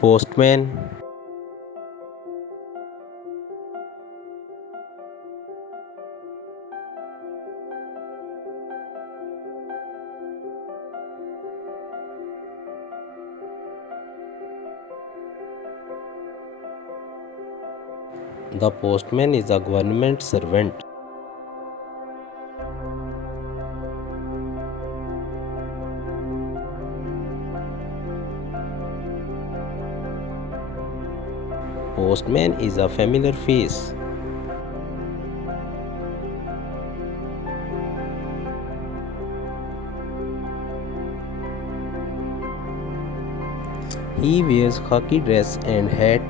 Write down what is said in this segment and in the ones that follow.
Postman. The postman is a government servant. Postman is a familiar face. He wears khaki dress and hat.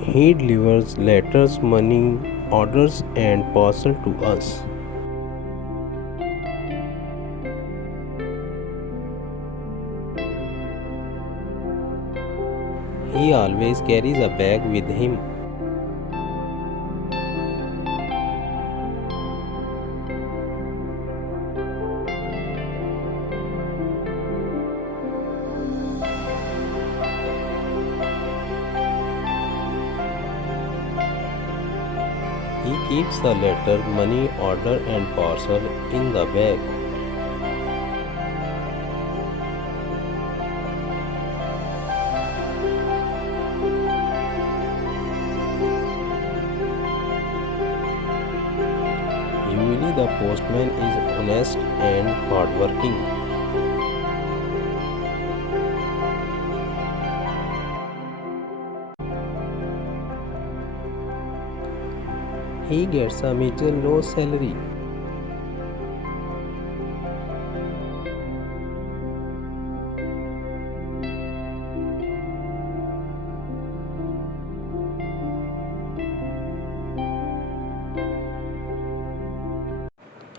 He delivers letters, money, orders, and parcel to us. He always carries a bag with him. He keeps the letter, money, order, and parcel in the bag. Usually, the postman is honest and hardworking. He gets a major low salary.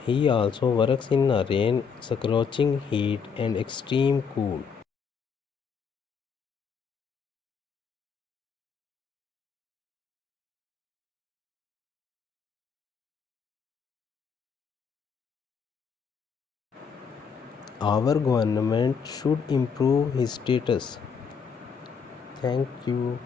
He also works in a rain, scorching heat, and extreme cool. Our government should improve his status. Thank you.